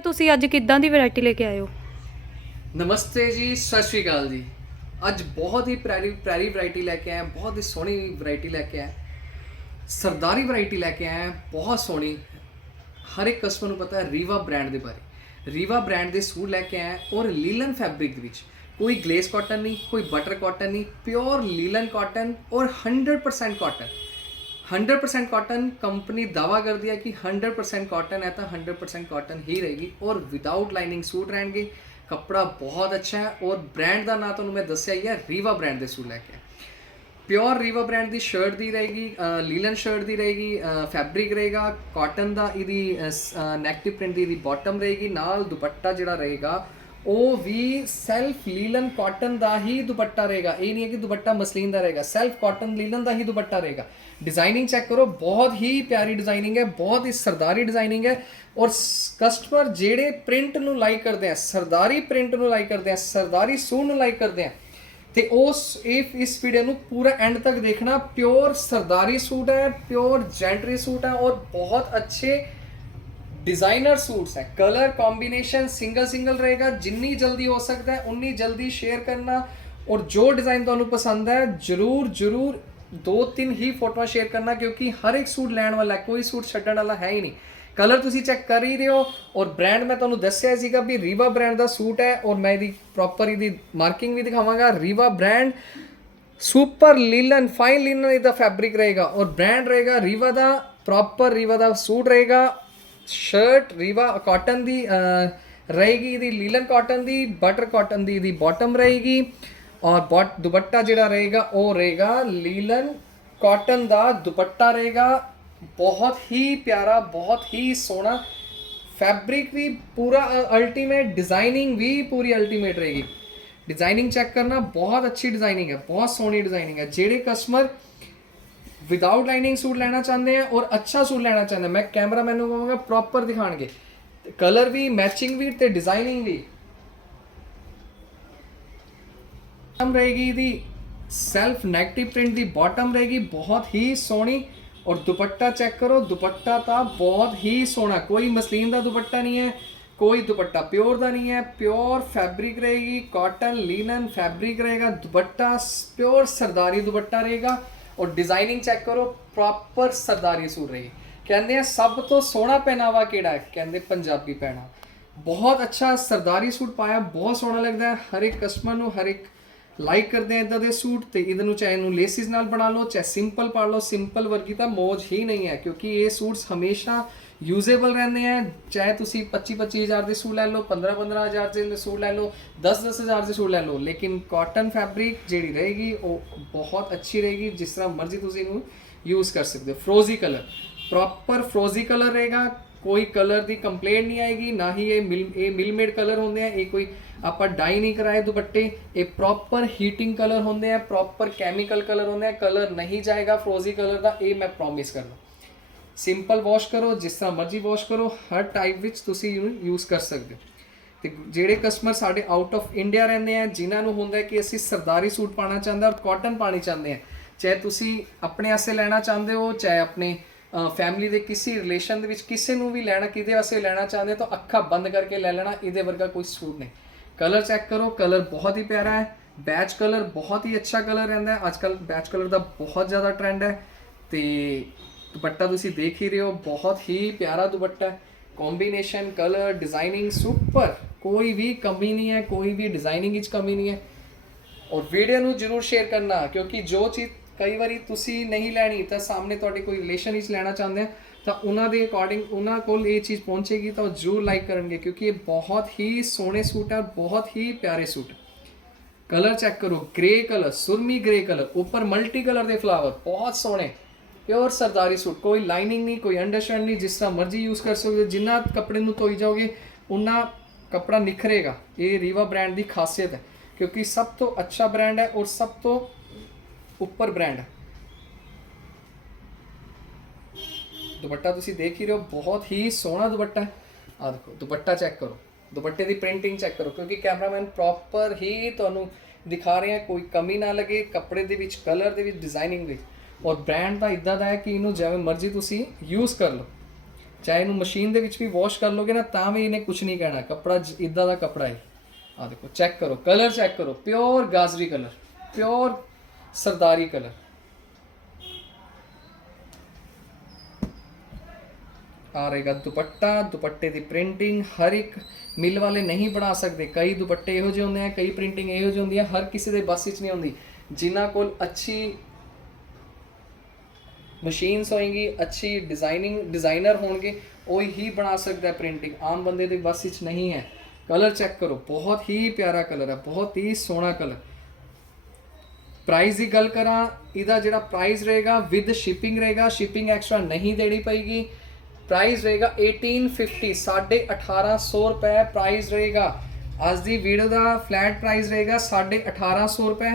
ਤੁਸੀਂ ਅੱਜ ਕਿੱਦਾਂ ਦੀ ਵੈਰਾਈਟੀ ਲੈ ਕੇ ਆਏ ਹੋ? ਨਮਸਤੇ ਜੀ, ਸਤਿ ਸ਼੍ਰੀ ਅਕਾਲ ਜੀ। ਅੱਜ ਬਹੁਤ ਹੀ ਪਿਆਰੀ ਪਿਆਰੀ ਵੈਰਾਈਟੀ ਲੈ ਕੇ ਆਏ ਬਹੁਤ ਹੀ ਸੋਹਣੀ ਵੈਰਾਈਟੀ ਲੈ ਕੇ ਆਏ ਸਰਦਾਰੀ ਵੈਰਾਈਟੀ ਲੈ ਕੇ ਆਏ ਬਹੁਤ ਸੋਹਣੀ। ਹਰ ਇੱਕ ਕਸਟਮਰ ਨੂੰ ਪਤਾ ਹੈ ਰੀਵਾ ਬ੍ਰਾਂਡ ਦੇ ਬਾਰੇ। ਰੀਵਾ ਬ੍ਰਾਂਡ ਦੇ ਸੂਟ ਲੈ ਕੇ ਆਏ ਔਰ ਲੀਲਨ ਫੈਬਰਿਕ ਦੇ ਵਿੱਚ। ਕੋਈ ਗਲੇਸ ਕਾਟਨ ਨਹੀਂ, ਕੋਈ ਬਟਰ ਕਾਟਨ ਨਹੀਂ ਪਿਓਰ ਲੀਲਨ ਕਾਟਨ ਔਰ 100% ਕਾਟਨ 100% ਕਾਟਨ ਕੰਪਨੀ ਦਾਵਾ ਕਰਦੀ ਹੈ ਕਿ 100% ਕਾਟਨ ਹੈ ਤਾਂ 100% ਕਾਟਨ ਹੀ ਰਹੇਗੀ ਔਰ ਵਿਦਆਊਟ ਲਾਈਨਿੰਗ ਸੂਟ ਰਹਿਣਗੇ। ਕੱਪੜਾ ਬਹੁਤ ਅੱਛਾ ਹੈ ਔਰ ਬ੍ਰਾਂਡ ਦਾ ਨਾਂ ਤੁਹਾਨੂੰ ਮੈਂ ਦੱਸਿਆ ਹੀ ਹੈ ਰੀਵਾ ਬ੍ਰਾਂਡ ਦੇ ਸੂਟ ਲੈ ਕੇ। ਪਿਓਰ ਰੀਵਾ ਬ੍ਰਾਂਡ ਦੀ ਸ਼ਰਟ ਦੀ ਰਹੇਗੀ ਲੀਲਨ ਸ਼ਰਟ ਦੀ ਰਹੇਗੀ ਫੈਬਰਿਕ ਰਹੇਗਾ ਕਾਟਨ ਦਾ ਇਹਦੀ ਨੈਕਟਿਵ ਪ੍ਰਿੰਟ ਦੀ ਇਹਦੀ ਬਾਟਮ ਰਹੇਗੀ, ਨਾਲ ਦੁਪੱਟਾ ਜਿਹੜਾ ਰਹੇਗਾ ਉਹ ਵੀ ਸੈਲਫ ਲੀਲਨ ਕਾਟਨ ਦਾ ਹੀ ਦੁਪੱਟਾ ਰਹੇਗਾ। ਇਹ ਨਹੀਂ ਹੈ ਕਿ ਦੁਪੱਟਾ ਮਸਲੀਨ ਦਾ ਰਹੇਗਾ। ਸੈਲਫ ਕਾਟਨ ਲੀਲਨ ਦਾ ਹੀ ਦੁਪੱਟਾ ਰਹੇਗਾ। ਡਿਜ਼ਾਈਨਿੰਗ ਚੈੱਕ ਕਰੋ। ਬਹੁਤ ਹੀ ਪਿਆਰੀ ਡਿਜ਼ਾਈਨਿੰਗ ਹੈ। ਬਹੁਤ ਹੀ ਸਰਦਾਰੀ ਡਿਜ਼ਾਈਨਿੰਗ ਹੈ। ਔਰ ਕਸਟਮਰ ਜਿਹੜੇ ਪ੍ਰਿੰਟ ਨੂੰ ਲਾਈਕ ਕਰਦੇ ਆ, ਸਰਦਾਰੀ ਪ੍ਰਿੰਟ ਨੂੰ ਲਾਈਕ ਕਰਦੇ ਆ, ਸਰਦਾਰੀ ਸੂਟ ਨੂੰ ਲਾਈਕ ਕਰਦੇ ਆ, ਤੇ ਉਸ ਇਹ ਇਸ ਵੀਡੀਓ ਨੂੰ ਪੂਰਾ ਐਂਡ ਤੱਕ ਦੇਖਣਾ। ਪਿਓਰ ਸਰਦਾਰੀ ਸੂਟ ਹੈ ਪਿਓਰ ਜੈਂਟਰੀ ਸੂਟ ਹੈ ਔਰ ਬਹੁਤ ਅੱਛੇ डिजाइनर सूट्स है कलर कॉम्बिनेशन सिंगल सिंगल रहेगा जितनी जल्दी हो सकता है उतनी जल्दी शेयर करना और जो डिज़ाइन ਤੁਹਾਨੂੰ ਪਸੰਦ ਹੈ ਜਰੂਰ ਜਰੂਰ ਦੋ ਤਿੰਨ ਹੀ ਫੋਟੋਆਂ ਸ਼ੇਅਰ ਕਰਨਾ ਕਿਉਂਕਿ ਹਰ ਇੱਕ ਸੂਟ ਲੈਣ ਵਾਲਾ ਹੈ, ਕੋਈ ਸੂਟ ਛੱਡਣ ਵਾਲਾ ਹੈ ਹੀ ਨਹੀਂ ਕਲਰ ਤੁਸੀਂ ਚੈੱਕ ਕਰ ਹੀ ਰਹੇ ਹੋ ਔਰ ਬ੍ਰਾਂਡ ਮੈਂ ਤੁਹਾਨੂੰ ਦੱਸਿਆ ਸੀਗਾ ਵੀ ਰੀਵਾ ਬ੍ਰਾਂਡ ਦਾ ਸੂਟ ਹੈ ਔਰ ਮੈਂ ਇਹਦੀ ਪ੍ਰੋਪਰ ਇਹਦੀ ਮਾਰਕਿੰਗ ਵੀ ਦਿਖਾਵਾਂਗਾ Rewa brand super linen fine linen ਇਹਦਾ ਫੈਬਰਿਕ ਰਹੇਗਾ ਔਰ ਬ੍ਰਾਂਡ ਰਹੇਗਾ ਰੀਵਾ ਦਾ ਪ੍ਰੋਪਰ ਰੀਵਾ ਦਾ ਸੂਟ ਰਹੇਗਾ ਸ਼ਰਟ ਰੀਵਾ ਕਾਟਨ ਦੀ ਰਹੇਗੀ ਇਹਦੀ ਲੀਲਨ ਕਾਟਨ ਦੀ ਬਟਰ ਕਾਟਨ ਦੀ ਇਹਦੀ ਬਾਟਮ ਰਹੇਗੀ ਔਰ ਬਟ ਦੁਪੱਟਾ ਜਿਹੜਾ ਰਹੇਗਾ, ਉਹ ਰਹੇਗਾ ਲੀਲਨ ਕਾਟਨ ਦਾ ਦੁਪੱਟਾ ਰਹੇਗਾ। ਬਹੁਤ ਹੀ ਪਿਆਰਾ, ਬਹੁਤ ਹੀ ਸੋਹਣਾ ਫੈਬਰਿਕ ਵੀ, ਪੂਰਾ ਅਲਟੀਮੇਟ ਡਿਜ਼ਾਈਨਿੰਗ ਵੀ ਪੂਰੀ ਅਲਟੀਮੇਟ ਰਹੇਗੀ। ਡਿਜ਼ਾਈਨਿੰਗ ਚੈੱਕ ਕਰਨਾ, ਬਹੁਤ ਅੱਛੀ ਡਿਜ਼ਾਈਨਿੰਗ ਹੈ, ਬਹੁਤ ਸੋਹਣੀ ਡਿਜ਼ਾਈਨਿੰਗ ਹੈ। ਜਿਹੜੇ ਕਸਟਮਰ ਵਿਦਆਊਟ ਲਾਈਨਿੰਗ ਸੂਟ ਲੈਣਾ ਚਾਹੁੰਦੇ ਆ ਔਰ ਅੱਛਾ ਸੂਟ ਲੈਣਾ ਚਾਹੁੰਦੇ ਮੈਂ ਕੈਮਰਾਮੈਨ ਨੂੰ ਕਹਾਂਗਾ ਪ੍ਰੋਪਰ ਦਿਖਾਣਗੇ। ਕਲਰ ਵੀ ਮੈਚਿੰਗ ਵੀ ਤੇ ਡਿਜ਼ਾਈਨਿੰਗ ਵੀ। ਬਾਟਮ ਰਹੇਗੀ ਇਹਦੀ ਸੈਲਫ ਨੈਗੇਟਿਵ ਪ੍ਰਿੰਟ ਦੀ ਬਾਟਮ ਰਹੇਗੀ, ਬਹੁਤ ਹੀ ਸੋਹਣੀ। ਔਰ ਦੁਪੱਟਾ ਚੈੱਕ ਕਰੋ, ਦੁਪੱਟਾ ਤਾਂ ਬਹੁਤ ਹੀ ਸੋਹਣਾ। ਕੋਈ ਮਸਲੀਨ ਦਾ ਦੁਪੱਟਾ ਨਹੀਂ ਹੈ, ਕੋਈ ਦੁਪੱਟਾ ਪਿਓਰ ਦਾ ਨਹੀਂ ਹੈ। ਪਿਓਰ ਫੈਬਰਿਕ ਰਹੇਗੀ ਕਾਟਨ ਲਿਨਨ ਫੈਬਰਿਕ ਰਹੇਗਾ। ਦੁਪੱਟਾ ਪਿਓਰ ਸਰਦਾਰੀ ਦੁਪੱਟਾ ਰਹੇਗਾ। ਔਰ ਡਿਜ਼ਾਈਨਿੰਗ ਚੈੱਕ ਕਰੋ ਪ੍ਰੋਪਰ ਸਰਦਾਰੀ ਸੂਟ ਰਹੀ। ਕਹਿੰਦੇ ਆ, ਸਭ ਤੋਂ ਸੋਹਣਾ ਪਹਿਨਾਵਾ ਕਿਹੜਾ ਹੈ? ਕਹਿੰਦੇ ਪੰਜਾਬੀ ਪਹਿਨਾ ਬਹੁਤ ਅੱਛਾ ਸਰਦਾਰੀ ਸੂਟ ਪਾਇਆ, ਬਹੁਤ ਸੋਹਣਾ ਲੱਗਦਾ ਹੈ। ਹਰ ਇੱਕ ਕਸਟਮਰ ਨੂੰ, ਹਰ ਇੱਕ ਲਾਈਕ ਕਰਦੇ ਆ ਇਦਾਂ ਦੇ ਸੂਟ ਤੇ ਇਹਦੇ ਨੂੰ ਚਾਹੇ ਨੂੰ ਲੇਸਿਸ ਨਾਲ ਬਣਾ ਲਓ, ਚਾਹੇ ਸਿੰਪਲ ਪਾ ਲਓ ਸਿੰਪਲ ਵਰਗੀ ਤਾਂ ਮੌਜ ਹੀ ਨਹੀਂ ਹੈ, ਕਿਉਂਕਿ ਇਹ ਸੂਟਸ ਹਮੇਸ਼ਾ ਯੂਜ਼ੇਬਲ ਰਹਿੰਦੇ ਆ। ਚਾਹੇ ਤੁਸੀਂ 25 25000 ਦੇ ਸੂਟ ਲੈ ਲਓ 15 15000 ਦੇ ਸੂਟ ਲੈ ਲਓ 10 10000 ਦੇ ਸੂਟ ਲੈ ਲਓ, ਲੇਕਿਨ ਕਾਟਨ ਫੈਬਰਿਕ ਜਿਹੜੀ ਰਹੇਗੀ, ਉਹ ਬਹੁਤ ਅੱਛੀ ਰਹੇਗੀ, ਜਿਸ ਤਰ੍ਹਾਂ ਮਰਜ਼ੀ ਤੁਸੀਂ ਇਹਨੂੰ ਯੂਜ਼ ਕਰ ਸਕਦੇ ਹੋ। ਫਰੋਜ਼ੀ ਕਲਰ ਪ੍ਰੋਪਰ ਫਰੋਜ਼ੀ ਕਲਰ ਰਹੇਗਾ ਕੋਈ ਕਲਰ ਦੀ ਕੰਪਲੇਂਟ ਨਹੀਂ ਆਏਗੀ, ਨਾ ਹੀ ਇਹ ਮਿਲ, ਇਹ ਮਿਲਮੇਡ ਕਲਰ ਹੁੰਦੇ ਆ, ਇਹ ਕੋਈ ਆਪਾਂ ਡਾਈ ਨਹੀਂ ਕਰਾਏ ਦੁਪੱਟੇ, ਇਹ ਪ੍ਰੋਪਰ ਹੀਟਿੰਗ ਕਲਰ ਹੁੰਦੇ ਆ ਪ੍ਰੋਪਰ ਕੈਮੀਕਲ ਕਲਰ ਹੁੰਦੇ ਆ, ਕਲਰ ਨਹੀਂ ਜਾਏਗਾ ਫਰੋਜ਼ੀ ਕਲਰ ਦਾ, ਇਹ ਮੈਂ ਪ੍ਰੋਮਿਸ ਕਰਦਾ ਸਿੰਪਲ ਵਾਸ਼ ਕਰੋ, ਜਿਸ ਤਰ੍ਹਾਂ ਮਰਜ਼ੀ ਵਾਸ਼ ਕਰੋ, ਹਰ ਟਾਈਪ ਵਿੱਚ ਤੁਸੀਂ ਯੂਜ਼ ਕਰ ਸਕਦੇ ਹੋ। ਤੇ ਜਿਹੜੇ ਕਸਟਮਰ ਸਾਡੇ ਆਊਟ ਆਫ ਇੰਡੀਆ ਰਹਿੰਦੇ ਆ, ਜਿਨ੍ਹਾਂ ਨੂੰ ਹੁੰਦਾ ਕਿ ਅਸੀਂ ਸਰਦਾਰੀ ਸੂਟ ਪਾਣਾ ਚਾਹੁੰਦੇ ਹਾਂ ਔਰ ਕਾਟਨ ਪਾਣੀ ਚਾਹੁੰਦੇ ਆ, ਚਾਹੇ ਤੁਸੀਂ ਆਪਣੇ ਆਸੇ ਲੈਣਾ ਚਾਹੁੰਦੇ ਹੋ, ਚਾਹੇ ਆਪਣੇ ਫੈਮਿਲੀ ਦੇ ਕਿਸੇ ਰਿਲੇਸ਼ਨ ਦੇ ਵਿੱਚ ਕਿਸੇ ਨੂੰ ਵੀ ਲੈਣਾ, ਕਿਹਦੇ ਵਾਸਤੇ ਲੈਣਾ ਚਾਹੁੰਦੇ ਤਾਂ ਅੱਖਾਂ ਬੰਦ ਕਰਕੇ ਲੈ ਲੈਣਾ, ਇਹਦੇ ਵਰਗਾ ਕੋਈ ਸੂਟ ਨਹੀਂ। ਕਲਰ ਚੈੱਕ ਕਰੋ ਕਲਰ ਬਹੁਤ ਹੀ ਪਿਆਰਾ ਹੈ। ਬੈਚ ਕਲਰ ਬਹੁਤ ਹੀ ਅੱਛਾ ਕਲਰ ਰਹਿੰਦਾ ਹੈ। ਅੱਜਕੱਲ ਬੈਚ ਕਲਰ ਦਾ ਬਹੁਤ ਜ਼ਿਆਦਾ ਟ੍ਰੈਂਡ ਹੈ। ਤੇ ਦੁਪੱਟਾ ਤੁਸੀਂ ਦੇਖ ਹੀ ਰਹੇ ਹੋ, ਬਹੁਤ ਹੀ ਪਿਆਰਾ ਦੁਪੱਟਾ ਹੈ। ਕੰਬੀਨੇਸ਼ਨ ਕਲਰ ਡਿਜ਼ਾਈਨਿੰਗ ਸੁਪਰ ਕੋਈ ਵੀ ਕਮੀ ਨਹੀਂ ਹੈ, ਕੋਈ ਵੀ ਡਿਜ਼ਾਈਨਿੰਗ ਵਿੱਚ ਕਮੀ ਨਹੀਂ ਹੈ। ਔਰ ਵੀਡੀਓ ਨੂੰ ਜਰੂਰ ਸ਼ੇਅਰ ਕਰਨਾ, ਕਿਉਂਕਿ ਜੋ ਚੀਜ਼ ਕਈ ਵਾਰੀ ਤੁਸੀਂ ਨਹੀਂ ਲੈਣੀ ਤਾਂ ਸਾਹਮਣੇ ਤੁਹਾਡੇ ਕੋਈ ਰਿਲੇਸ਼ਨ ਵਿੱਚ ਲੈਣਾ ਚਾਹੁੰਦੇ ਆ, ਤਾਂ ਉਹਨਾਂ ਦੇ ਅਕੋਰਡਿੰਗ ਉਹਨਾਂ ਕੋਲ ਇਹ ਚੀਜ਼ ਪਹੁੰਚੇਗੀ ਤਾਂ ਉਹ ਜ਼ਰੂਰ ਲਾਈਕ ਕਰਨਗੇ ਕਿਉਂਕਿ ਇਹ ਬਹੁਤ ਹੀ ਸੋਹਣੇ ਸੂਟ ਹੈ ਬਹੁਤ ਹੀ ਪਿਆਰੇ ਸੂਟ। ਕਲਰ ਚੈੱਕ ਕਰੋ ਗ੍ਰੇ ਕਲਰ ਸੁਰਮੀ ਗ੍ਰੇ ਕਲਰ ਉੱਪਰ ਮਲਟੀ ਕਲਰ ਦੇ ਫਲਾਵਰ ਬਹੁਤ ਸੋਹਣੇ ਪਿਓਰ ਸਰਦਾਰੀ ਸੂਟ, ਕੋਈ ਲਾਈਨਿੰਗ ਨਹੀਂ, ਕੋਈ ਅੰਡਰਸ਼ਰਟ ਨਹੀਂ, ਜਿਸ ਤਰ੍ਹਾਂ ਮਰਜ਼ੀ ਯੂਜ਼ ਕਰ ਸਕਦੇ ਜਿੰਨਾ ਕੱਪੜੇ ਨੂੰ ਧੋਈ ਜਾਓਗੇ ਉਨਾ ਕੱਪੜਾ ਨਿਖਰੇਗਾ। ਇਹ ਰੀਵਾ ਬ੍ਰਾਂਡ ਦੀ ਖਾਸੀਅਤ ਹੈ, ਕਿਉਂਕਿ ਸਭ ਤੋਂ ਅੱਛਾ ਬ੍ਰਾਂਡ ਹੈ ਔਰ ਸਭ ਤੋਂ ਉੱਪਰ ਬ੍ਰਾਂਡ ਦੁਪੱਟਾ ਤੁਸੀਂ ਦੇਖ ਹੀ ਰਹੇ ਹੋ, ਬਹੁਤ ਹੀ ਸੋਹਣਾ ਦੁਪੱਟਾ। ਹੈ ਆ ਦੇਖੋ, ਦੁਪੱਟਾ ਚੈੱਕ ਕਰੋ। ਦੁਪੱਟੇ ਦੀ ਪ੍ਰਿੰਟਿੰਗ ਚੈੱਕ ਕਰੋ, ਕਿਉਂਕਿ ਕੈਮਰਾਮੈਨ ਪ੍ਰੋਪਰ ਹੀ ਤੁਹਾਨੂੰ ਦਿਖਾ ਰਹੇ ਹੈ ਕੋਈ ਕਮੀ ਨਾ ਲੱਗੇ ਕੱਪੜੇ ਦੇ ਵਿੱਚ ਕਲਰ ਦੇ ਵਿੱਚ ਡਿਜ਼ਾਈਨਿੰਗ ਵਿੱਚ। ਔਰ ਬ੍ਰਾਂਡ ਦਾ ਇਦਾਂ ਦਾ ਹੈ ਕਿ ਇਹਨੂੰ ਜਿਵੇਂ ਮਰਜ਼ੀ ਤੁਸੀਂ ਯੂਜ਼ ਕਰ ਲਓ। ਚਾਹੇ ਇਹਨੂੰ ਮਸ਼ੀਨ ਦੇ ਵਿੱਚ ਵੀ ਵਾਸ਼ ਕਰ ਲੋਗੇ ਨਾ, ਤਾਂ ਵੀ ਇਹਨੇ ਕੁਝ ਨਹੀਂ ਕਹਿਣਾ। ਕੱਪੜਾ ਇਦਾਂ ਦਾ ਕੱਪੜਾ ਹੈ। ਆ ਦੇਖੋ ਚੈੱਕ ਕਰੋ ਕਲਰ ਚੈੱਕ ਕਰੋ ਪਿਓਰ ਗਾਜ਼ਰੀ ਕਲਰ ਪਿਓਰ ਸਰਦਾਰੀ ਕਲਰ। ਆ ਰਹੇਗਾ ਦੁਪੱਟਾ, ਦੁਪੱਟੇ ਦੀ ਪ੍ਰਿੰਟਿੰਗ, ਹਰ ਇੱਕ ਮਿਲ ਵਾਲੇ ਨਹੀਂ ਬਣਾ ਸਕਦੇ। ਕਈ ਦੁਪੱਟੇ ਇਹੋ ਜਿਹੇ ਹੁੰਦੇ ਆ, ਕਈ ਪ੍ਰਿੰਟਿੰਗ ਇਹੋ ਜਿਹੀ ਹੁੰਦੀ ਆ, ਹਰ ਕਿਸੇ ਦੇ ਬਸ ਵਿੱਚ ਨਹੀਂ ਹੁੰਦੀ ਜਿਨ੍ਹਾਂ ਕੋਲ ਅੱਛੀ ਮਸ਼ੀਨਸ ਹੋਏਗੀ, ਅੱਛੀ ਡਿਜ਼ਾਈਨਿੰਗ ਡਿਜ਼ਾਈਨਰ ਹੋਣਗੇ, ਉਹ ਹੀ ਬਣਾ ਸਕਦਾ ਪ੍ਰਿੰਟਿੰਗ। ਆਮ ਬੰਦੇ ਦੇ ਬਸ ਵਿੱਚ ਨਹੀਂ ਹੈ। ਕਲਰ ਚੈੱਕ ਕਰੋ, ਬਹੁਤ ਹੀ ਪਿਆਰਾ ਕਲਰ ਹੈ, ਬਹੁਤ ਹੀ ਸੋਹਣਾ ਕਲਰ। ਪ੍ਰਾਈਸ ਦੀ ਗੱਲ ਕਰਾਂ, ਇਹਦਾ ਜਿਹੜਾ ਪ੍ਰਾਈਸ ਰਹੇਗਾ ਵਿਦ ਸ਼ਿਪਿੰਗ ਰਹੇਗਾ ਸ਼ਿਪਿੰਗ ਐਕਸਟਰਾ ਨਹੀਂ ਦੇਣੀ ਪਏਗੀ। ਪ੍ਰਾਈਸ ਰਹੇਗਾ 1850 1850 ਰੁਪਏ ਪ੍ਰਾਈਸ ਰਹੇਗਾ। ਅੱਜ ਦੀ ਵੀਡੀਓ ਦਾ ਫਲੈਟ ਪ੍ਰਾਈਸ ਰਹੇਗਾ 1850 ਰੁਪਏ।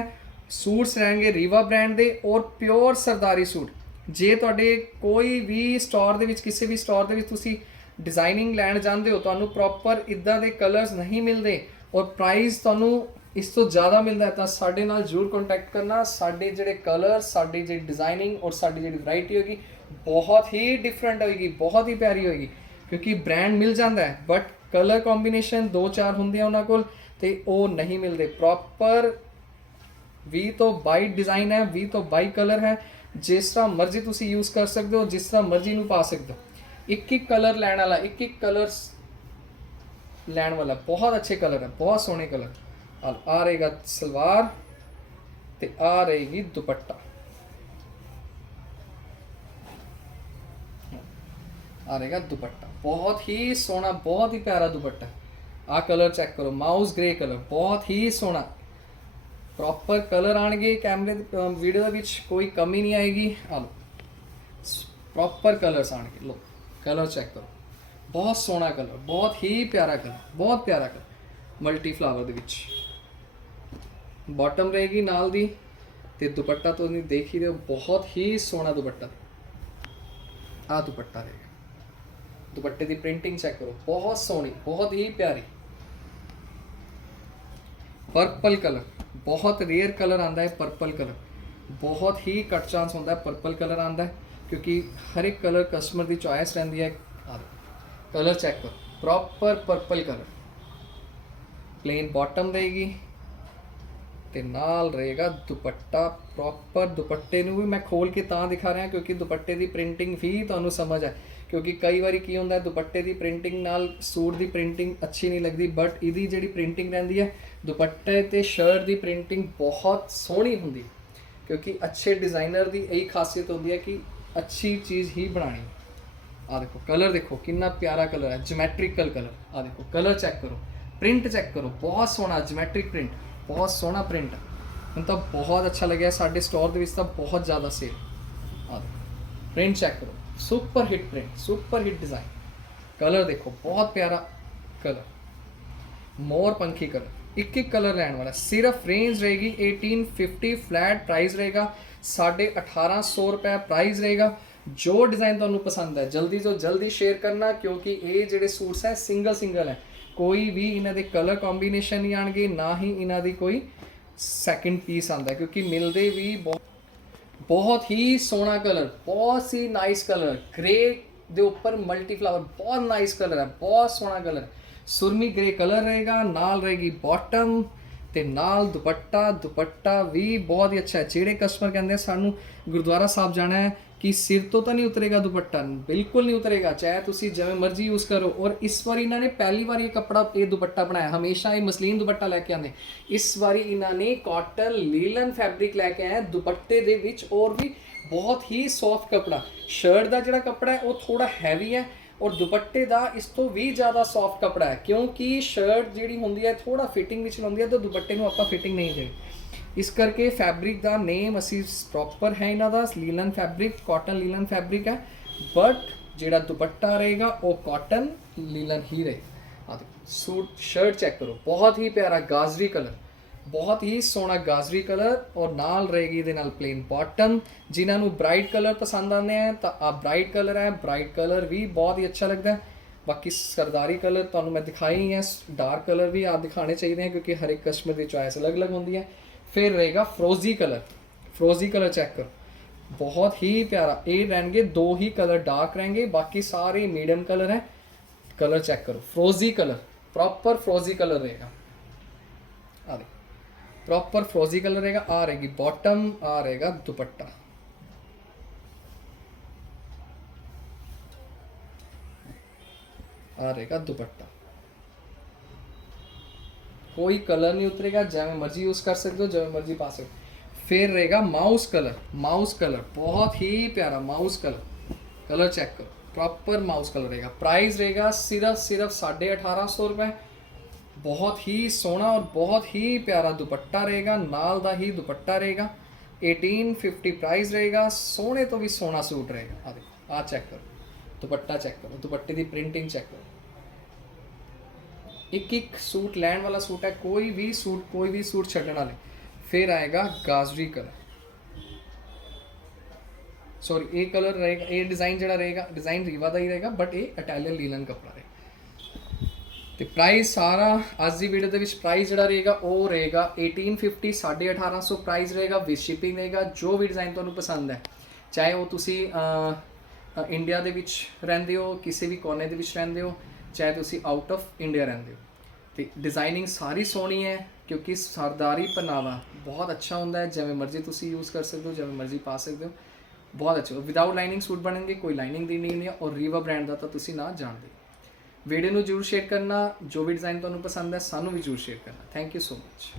ਸੂਟਸ ਰਹਿਣਗੇ ਰੀਵਾ ਬ੍ਰਾਂਡ ਦੇ ਔਰ ਪਿਓਰ ਸਰਦਾਰੀ ਸੂਟ। ਜੇ ਤੁਹਾਡੇ ਕੋਈ ਵੀ ਸਟੋਰ ਦੇ ਵਿੱਚ, ਕਿਸੇ ਵੀ ਸਟੋਰ ਦੇ ਵਿੱਚ ਤੁਸੀਂ ਡਿਜ਼ਾਈਨਿੰਗ ਲੈਣ ਜਾਂਦੇ ਹੋ, ਤੁਹਾਨੂੰ ਪ੍ਰੋਪਰ ਇਦਾਂ ਦੇ ਕਲਰਸ ਨਹੀਂ ਮਿਲਦੇ ਔਰ ਪ੍ਰਾਈਸ ਤੁਹਾਨੂੰ ਇਸ ਤੋਂ ਜ਼ਿਆਦਾ ਮਿਲਦਾ ਹੈ, ਤਾਂ ਸਾਡੇ ਨਾਲ ਜਰੂਰ ਕੰਟੈਕਟ ਕਰਨਾ। ਸਾਡੇ ਜਿਹੜੇ ਕਲਰ ਸਾਡੀ ਜਿਹੜੀ ਡਿਜ਼ਾਈਨਿੰਗ ਔਰ ਸਾਡੀ ਜਿਹੜੀ ਵੈਰਾਈਟੀ ਹੋਗੀ ਬਹੁਤ ਹੀ ਡਿਫਰੈਂਟ ਹੋਏਗੀ, ਬਹੁਤ ਹੀ ਪਿਆਰੀ ਹੋਏਗੀ, ਕਿਉਂਕਿ ਬ੍ਰਾਂਡ ਮਿਲ ਜਾਂਦਾ ਹੈ ਬਟ ਕਲਰ ਕੰਬੀਨੇਸ਼ਨ ਦੋ ਚਾਰ ਹੁੰਦੇ ਆ ਉਹਨਾਂ ਕੋਲ ਤੇ ਉਹ ਨਹੀਂ ਮਿਲਦੇ। ਪ੍ਰੋਪਰ 20 ਤੋਂ 22 ਡਿਜ਼ਾਈਨ ਹੈ 20 ਤੋਂ 22 ਕਲਰ ਹੈ, ਜਿਸ ਤਰ੍ਹਾਂ ਮਰਜ਼ੀ ਤੁਸੀਂ ਯੂਜ਼ ਕਰ ਸਕਦੇ ਹੋ, ਜਿਸ ਤਰ੍ਹਾਂ ਮਰਜ਼ੀ ਨੂੰ ਪਾ ਸਕਦੇ ਹੋ। ਇੱਕ ਇੱਕ ਕਲਰ ਲੈਣ ਵਾਲਾ, ਇੱਕ ਇੱਕ ਕਲਰਸ ਲੈਣ ਵਾਲਾ, ਬਹੁਤ ਅੱਛੇ ਕਲਰ ਹੈ, ਬਹੁਤ ਸੋਹਣੇ ਕਲਰ ਆ ਰਹੇਗਾ ਸਲਵਾਰ ਤੇ ਆ ਰਹੇਗੀ ਦੁਪੱਟਾ। ਆ ਰਹੇਗਾ ਦੁਪੱਟਾ। ਬਹੁਤ ਹੀ ਸੋਹਣਾ, ਬਹੁਤ ਹੀ ਪਿਆਰਾ ਦੁਪੱਟਾ। ਆ ਕਲਰ ਚੈੱਕ ਕਰੋ, ਮਾਊਸ ਗ੍ਰੇ ਕਲਰ, ਬਹੁਤ ਹੀ ਸੋਹਣਾ। ਪ੍ਰੋਪਰ ਕਲਰ ਆਣਗੇ ਕੈਮਰੇ ਦੇ ਵੀਡੀਓ ਦੇ ਵਿੱਚ, ਕੋਈ ਕਮੀ ਨਹੀਂ ਆਏਗੀ। ਆ ਲਓ। ਪ੍ਰੋਪਰ ਕਲਰਸ ਆਣਗੇ। ਲੋ ਕਲਰ ਚੈੱਕ ਕਰੋ। ਬਹੁਤ ਸੋਹਣਾ ਕਲਰ, ਬਹੁਤ ਹੀ ਪਿਆਰਾ ਕਲਰ, ਬਹੁਤ ਪਿਆਰਾ ਕਲਰ। ਮਲਟੀ ਫਲਾਵਰ ਦੇ ਵਿੱਚ। ਬਾਟਮ ਰਹੇਗੀ ਨਾਲ ਦੀ ਤੇ ਦੁਪੱਟਾ ਤੁਸੀਂ ਦੇਖ ਹੀ ਰਹੇ ਹੋ, ਬਹੁਤ ਹੀ ਸੋਹਣਾ ਦੁਪੱਟਾ। ਆ ਦੁਪੱਟਾ ਰਹੇਗਾ ਦੁਪੱਟੇ ਦੀ ਪ੍ਰਿੰਟਿੰਗ ਚੈੱਕ ਕਰੋ, ਬਹੁਤ ਸੋਹਣੀ, ਬਹੁਤ ਹੀ ਪਿਆਰੀ। ਪਰਪਲ ਕਲਰ ਬਹੁਤ ਰੇਅਰ ਕਲਰ ਆਂਦਾ ਹੈ ਪਰਪਲ ਕਲਰ ਬਹੁਤ ਹੀ ਘੱਟ ਚਾਂਸ ਹੁੰਦਾ ਹੈ ਪਰਪਲ ਕਲਰ ਆਂਦਾ ਹੈ ਕਿਉਂਕਿ ਹਰ ਇੱਕ ਕਲਰ ਕਸਟਮਰ ਦੀ ਚੋਇਸ ਰਹਿੰਦੀ ਹੈ। ਕਲਰ ਚੈੱਕ ਕਰੋ proper purple colour plain bottom ਰਹੇਗੀ। ਤੇ ਨਾਲ ਰਹੇਗਾ ਦੁਪੱਟਾ ਪ੍ਰੋਪਰ ਦੁਪੱਟੇ ਨੂੰ ਵੀ ਮੈਂ ਖੋਲ ਕੇ ਤਾਂ ਦਿਖਾ ਰਿਹਾ ਕਿਉਂਕਿ ਦੁਪੱਟੇ ਦੀ ਪ੍ਰਿੰਟਿੰਗ ਵੀ ਤੁਹਾਨੂੰ ਸਮਝ ਹੈ ਕਿਉਂਕਿ ਕਈ ਵਾਰੀ ਕੀ ਹੁੰਦਾ, ਦੁਪੱਟੇ ਦੀ ਪ੍ਰਿੰਟਿੰਗ ਨਾਲ ਸੂਟ ਦੀ ਪ੍ਰਿੰਟਿੰਗ ਅੱਛੀ ਨਹੀਂ ਲੱਗਦੀ ਬਟ ਇਹਦੀ ਜਿਹੜੀ ਪ੍ਰਿੰਟਿੰਗ ਰਹਿੰਦੀ ਹੈ ਦੁਪੱਟੇ ਤੇ ਸ਼ਰਟ ਦੀ ਪ੍ਰਿੰਟਿੰਗ ਬਹੁਤ ਸੋਹਣੀ ਹੁੰਦੀ। ਕਿਉਂਕਿ ਅੱਛੇ ਡਿਜ਼ਾਈਨਰ ਦੀ ਇਹੀ ਖਾਸੀਅਤ ਹੁੰਦੀ ਹੈ ਕਿ ਅੱਛੀ ਚੀਜ਼ ਹੀ ਬਣਾਣੀ ਆ ਦੇਖੋ ਕਲਰ ਦੇਖੋ, ਕਿੰਨਾ ਪਿਆਰਾ ਕਲਰ ਹੈ ਜਿਓਮੈਟ੍ਰਿਕਲ ਕਲਰ ਆ ਦੇਖੋ ਕਲਰ ਚੈੱਕ ਕਰੋ ਪ੍ਰਿੰਟ ਚੈੱਕ ਕਰੋ, ਬਹੁਤ ਸੋਹਣਾ ਜਿਓਮੈਟ੍ਰਿਕ ਪ੍ਰਿੰਟ ਬਹੁਤ ਸੋਹਣਾ ਪ੍ਰਿੰਟ ਮੈਨੂੰ ਤਾਂ ਬਹੁਤ ਅੱਛਾ ਲੱਗਿਆ ਸਾਡੇ ਸਟੋਰ ਦੇ ਵਿੱਚ ਤਾਂ ਬਹੁਤ ਜ਼ਿਆਦਾ ਸੇਲ ਆ ਦੇਖੋ ਪ੍ਰਿੰਟ ਚੈੱਕ ਕਰੋ super hit print super hit design colour ਦੇਖੋ ਬਹੁਤ ਪਿਆਰਾ ਕਲਰ ਮੋਰ ਪੰਖੀ ਕਲਰ ਇੱਕ ਇੱਕ ਕਲਰ ਲੈਣ ਵਾਲਾ ਸਿਰਫ ਰੇਂਜ ਰਹੇਗੀ 1850 ਫਲੈਟ ਪ੍ਰਾਈਸ ਰਹੇਗਾ 1850 ਰੁਪਏ ਪ੍ਰਾਈਸ ਰਹੇਗਾ ਜੋ ਡਿਜ਼ਾਈਨ ਤੁਹਾਨੂੰ ਪਸੰਦ ਹੈ ਜਲਦੀ ਤੋਂ ਜਲਦੀ ਸ਼ੇਅਰ ਕਰਨਾ ਕਿਉਂਕਿ ਇਹ ਜਿਹੜੇ ਸੂਟਸ ਹੈ ਸਿੰਗਲ ਸਿੰਗਲ ਹੈ ਕੋਈ ਵੀ ਇਹਨਾਂ ਦੇ ਕਲਰ ਕੰਬੀਨੇਸ਼ਨ ਨਹੀਂ ਆਣਗੇ, ਨਾ ਹੀ ਇਹਨਾਂ ਦੀ ਕੋਈ ਸੈਕਿੰਡ ਪੀਸ ਆਂਦਾ ਕਿਉਂਕਿ ਮਿਲਦੇ ਵੀ ਬਹੁਤ ਬਹੁਤ ਹੀ ਸੋਹਣਾ ਕਲਰ ਬਹੁਤ ਹੀ ਨਾਈਸ ਕਲਰ ਗ੍ਰੇ ਦੇ ਉੱਪਰ ਮਲਟੀ ਫਲਾਵਰ ਬਹੁਤ ਨਾਈਸ ਕਲਰ ਹੈ, ਬਹੁਤ ਸੋਹਣਾ ਕਲਰ ਸੁਰਮੀ ਗ੍ਰੇ ਕਲਰ ਰਹੇਗਾ, ਨਾਲ ਰਹੇਗੀ ਬਾਟਮ ਤੇ ਨਾਲ ਦੁਪੱਟਾ ਦੁਪੱਟਾ ਵੀ ਬਹੁਤ ਹੀ ਅੱਛਾ ਹੈ। ਜਿਹੜੇ ਕਸਟਮਰ ਕਹਿੰਦੇ ਸਾਨੂੰ ਗੁਰਦੁਆਰਾ ਸਾਹਿਬ ਜਾਣਾ ਹੈ ਕਿ ਸਿਰ ਤੋਂ ਤਾਂ ਨਹੀਂ ਉਤਰੇਗਾ ਦੁਪੱਟਾ, ਬਿਲਕੁਲ ਨਹੀਂ ਉਤਰੇਗਾ, ਚਾਹੇ ਤੁਸੀਂ ਜਿਵੇਂ ਮਰਜ਼ੀ ਯੂਜ਼ ਕਰੋ। ਔਰ ਇਸ ਵਾਰੀ ਇਹਨਾਂ ਨੇ ਪਹਿਲੀ ਵਾਰ ਇਹ ਕੱਪੜਾ, ਇਹ ਦੁਪੱਟਾ ਬਣਾਇਆ, ਹਮੇਸ਼ਾ ਇਹ ਮਸਲੀਨ ਦੁਪੱਟਾ ਲੈ ਕੇ ਆਉਂਦੇ। ਇਸ ਵਾਰੀ ਇਹਨਾਂ ਨੇ ਕਾਟਨ ਲੀਲਨ ਫੈਬਰਿਕ ਲੈ ਕੇ ਆਇਆ, ਦੁਪੱਟੇ ਦੇ ਵਿੱਚ ਔਰ ਵੀ ਬਹੁਤ ਹੀ ਸੌਫਟ ਕੱਪੜਾ। ਸ਼ਰਟ ਦਾ ਜਿਹੜਾ ਕੱਪੜਾ ਹੈ, ਉਹ ਥੋੜਾ ਹੈਵੀ ਹੈ ਔਰ ਦੁਪੱਟੇ ਦਾ ਇਸ ਤੋਂ ਵੀ ਜ਼ਿਆਦਾ ਸੌਫਟ ਕੱਪੜਾ ਹੈ। ਕਿਉਂਕਿ ਸ਼ਰਟ ਜਿਹੜੀ ਹੁੰਦੀ ਹੈ ਥੋੜਾ ਫਿਟਿੰਗ ਵਿੱਚ ਹੁੰਦੀ ਹੈ, ਤਾਂ ਦੁਪੱਟੇ ਨੂੰ ਆਪਾਂ ਫਿਟਿੰਗ ਨਹੀਂ ਦੇ ਇਸ ਕਰਕੇ ਫੈਬਰਿਕ ਦਾ ਨੇਮ ਅਸੀਂ ਪ੍ਰੋਪਰ ਹੈ ਇਹਨਾਂ ਦਾ, linen fabric cotton linen fabric ਹੈ। ਬਟ ਜਿਹੜਾ ਦੁਪੱਟਾ ਰਹੇਗਾ, ਉਹ ਕਾਟਨ ਲੀਲਨ ਹੀ ਰਹੇ। ਆ ਸੂਟ ਸ਼ਰਟ ਚੈੱਕ ਕਰੋ। ਬਹੁਤ ਹੀ ਪਿਆਰਾ ਗਾਜ਼ਰੀ ਕਲਰ ਬਹੁਤ ਹੀ ਸੋਹਣਾ ਗਾਜ਼ਰੀ ਕਲਰ ਔਰ ਨਾਲ ਰਹੇਗੀ ਇਹਦੇ ਨਾਲ ਪਲੇਨ ਬਾਟਮ ਜਿਨ੍ਹਾਂ ਨੂੰ ਬ੍ਰਾਈਟ ਕਲਰ ਪਸੰਦ ਆਉਂਦੇ ਆ, ਤਾਂ ਆ ਬ੍ਰਾਈਟ ਕਲਰ ਹੈ। ਬ੍ਰਾਈਟ ਕਲਰ ਵੀ ਬਹੁਤ ਹੀ ਅੱਛਾ ਲੱਗਦਾ। ਬਾਕੀ ਸਰਦਾਰੀ ਕਲਰ ਤੁਹਾਨੂੰ ਮੈਂ ਦਿਖਾਈ ਹੀ। ਹੈ ਡਾਰਕ ਕਲਰ ਵੀ ਆਪ ਦਿਖਾਣੇ ਚਾਹੀਦੇ ਹੈ ਕਿਉਂਕਿ ਹਰ ਇੱਕ ਕਸਟਮਰ ਦੀ ਚੋਇਸ ਅਲੱਗ-ਅਲੱਗ ਹੁੰਦੀ ਹੈ। फिर रहेगा फ्रोजी कलर फ्रोजी कलर चेक करो. बहुत ही प्यारा. एट रहेंगे, दो ही कलर डार्क रहेंगे, बाकी सारे मीडियम कलर हैं. कलर चेक करो. फ्रोजी कलर प्रॉपर फ्रोजी कलर रहेगा. आ देखो. प्रॉपर फ्रोजी कलर रहेगा. आ रहेगी बॉटम आ रहेगा दुपट्टा. आ रहेगा दुपट्टा. कोई कलर नहीं उतरेगा, जहाँ मर्ज़ी यूज़ कर सकते हो, जहाँ मर्ज़ी पा सकते हो। फिर रहेगा माउस कलर माउस कलर बहुत ही प्यारा माउस कलर कलर चेक करो प्रॉपर माउस कलर रहेगा। प्राइस रहेगा सिर्फ़ सिर्फ़ साढ़े अठारह सौ रुपए। बहुत ही सोना और बहुत ही प्यारा दुपट्टा रहेगा नालदा ही दुपट्टा रहेगा। एटीन फिफ्टी प्राइस रहेगा, सोने तो भी सोना सूट रहेगा। आ देखो, आ चेक करो। दुपट्टा चेक करो, दुपट्टे की प्रिंटिंग चेक करो। ਇੱਕ ਇੱਕ ਸੂਟ ਲੈਣ ਵਾਲਾ ਸੂਟ ਹੈ, ਕੋਈ ਵੀ ਸੂਟ, ਕੋਈ ਵੀ ਸੂਟ ਛੱਡਣ ਵਾਲੇ। ਫਿਰ ਆਏਗਾ ਗਾਜ਼ਰੀ ਕਲਰ ਸੌਰੀ ਇਹ ਕਲਰ ਰਹੇਗਾ, ਇਹ ਡਿਜ਼ਾਈਨ ਜਿਹੜਾ ਰਹੇਗਾ ਡਿਜ਼ਾਈਨ ਰੀਵਾ ਦਾ ਹੀ ਰਹੇਗਾ ਬਟ ਇਹ ਇਟਾਲੀਅਨ ਲੀਲਨ ਕਪੜਾ ਰਹੇਗਾ। ਤੇ ਪ੍ਰਾਈਸ ਸਾਰਾ ਅੱਜ ਦੀ ਵੀਡੀਓ ਦੇ ਵਿੱਚ ਪ੍ਰਾਈਸ ਜਿਹੜਾ ਰਹੇਗਾ, ਉਹ ਰਹੇਗਾ 1850 1850 ਪ੍ਰਾਈਸ ਰਹੇਗਾ ਵਿਦ ਸ਼ਿਪਿੰਗ ਰਹੇਗਾ, ਜੋ ਵੀ ਡਿਜ਼ਾਈਨ ਤੁਹਾਨੂੰ ਪਸੰਦ ਹੈ। ਚਾਹੇ ਉਹ ਤੁਸੀਂ ਇੰਡੀਆ ਦੇ ਵਿੱਚ ਰਹਿੰਦੇ ਹੋ, ਕਿਸੇ ਵੀ ਕੋਨੇ ਦੇ ਵਿੱਚ ਰਹਿੰਦੇ ਹੋ ਚਾਹੇ ਤੁਸੀਂ ਆਊਟ ਆਫ ਇੰਡੀਆ ਰਹਿੰਦੇ ਹੋ। ਤੇ ਡਿਜ਼ਾਈਨਿੰਗ ਸਾਰੀ ਸੋਹਣੀ ਹੈ, ਕਿਉਂਕਿ ਸਰਦਾਰੀ ਪਹਿਨਾਵਾ ਬਹੁਤ ਅੱਛਾ ਹੁੰਦਾ ਹੈ, ਜਿਵੇਂ ਮਰਜ਼ੀ ਤੁਸੀਂ ਯੂਜ਼ ਕਰ ਸਕਦੇ ਹੋ, ਜਿਵੇਂ ਮਰਜ਼ੀ ਪਾ ਸਕਦੇ ਹੋ। ਬਹੁਤ ਅੱਛਾ। ਵਿਦਆਊਟ ਲਾਈਨਿੰਗ ਸੂਟ ਬਣਨਗੇ, ਕੋਈ ਲਾਈਨਿੰਗ ਦੀ ਨਹੀਂ ਹੈ ਔਰ ਰੀਵਾ ਬ੍ਰਾਂਡ ਦਾ ਤਾਂ ਤੁਸੀਂ ਨਾ ਜਾਣਦੇ। ਵੀਡੀਓ ਨੂੰ ਜਰੂਰ ਸ਼ੇਅਰ ਕਰਨਾ, ਜੋ ਵੀ ਡਿਜ਼ਾਈਨ ਤੁਹਾਨੂੰ ਪਸੰਦ ਹੈ, ਸਾਨੂੰ ਵੀ ਜਰੂਰ ਸ਼ੇਅਰ ਕਰਨਾ। Thank you so much